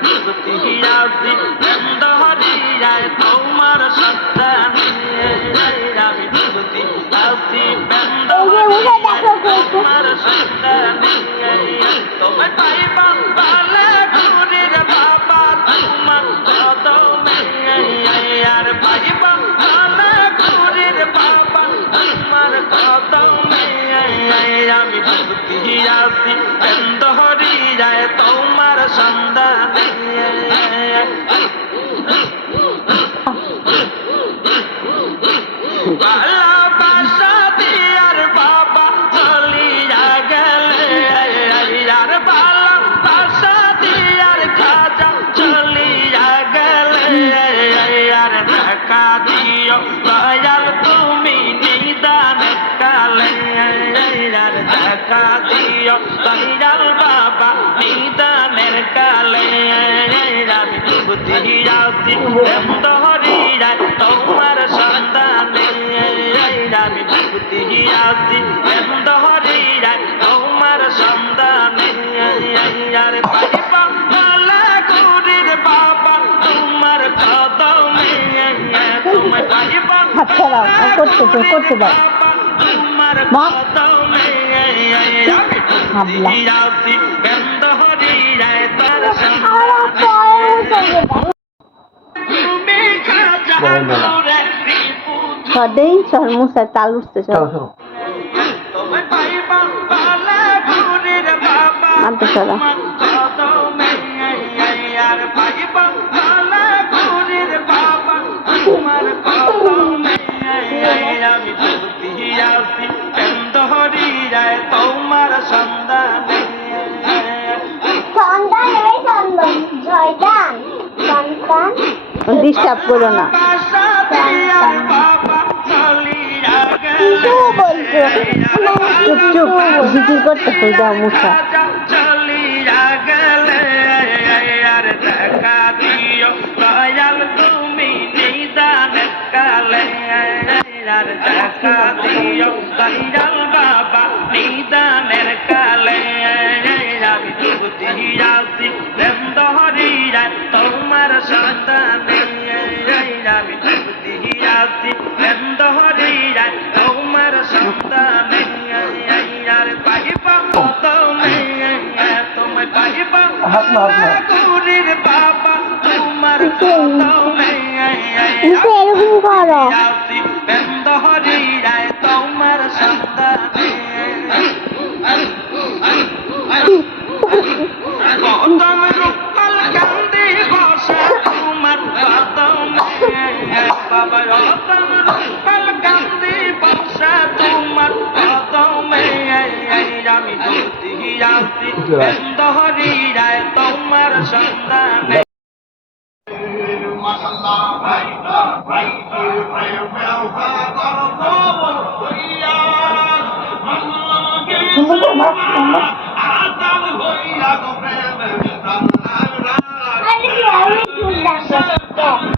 ডুবতি আছি প্রেম দরিয়ায় তোমার সন্তান আমি ডুবতি আছি প্রেম দরিয়ায় তোমার সন্তান তোমায় পাইবা পালে ঘুরির বাবা তোমার কদমে আর পাইবা পালে ঘুরির বাবা তোমার কদমে আমি ডুবতি আছি প্রেম দরিয়ায় তোমার সন্তান ভালোবাসা দিয়ার বাবা চলিয়া গেলে আর ভালোবাসা দিয়ার খাজা চলিয়া গেলে আর ঢাকা দিও দয়াল তুমি নিদান কালে আর ঢাকা দিও দয়াল বাবা নিদানের কালে আমি ডুবতি আছি প্রেম দরিয়ায় তোমার সন্তানে আমি ডুবতি আছি প্রেম দরিয়ায় তোমার সন্তানে আর পাইবা পালে ঘুরির বাবা তোমার কদমে তোমায় পাইবা করতে দাও তোমার কদমে আমি ডুবতি আছি প্রেম দরিয়ায় তার সদেই মুসা তাল উঠতে মানতে সরা তোমার সন্ধানে ডিস্টার্ব করো না চুপ চুপ জিকির করতে কই দাও মুসা চলিয়া গেলে আর দেখা দিও দয়াল তুমি নিদান কালে আর দেখা দিও দয়াল বাবা নিদানের কালে আমি ডুবতি আছি প্রেম দরিয়ায় তোমার সন্তানে আমি ডুবতি আছি প্রেম দরিয়ায় তোমার সন্তানে আর পাইবা তুমি তোমায় পাইবা ঘুরির বাবা তোমার কদমে এরকম করো আছি প্রেম দরিয়ায় তোমার সন্তানে কদম রূপাল কান্দি বসে তোমার কদমে বাবা কদম রূপাল কান্দি বসে তোমার কদমে আমি ডুবতি আছি প্রেম দরিয়ায় তোমার সন্তানে I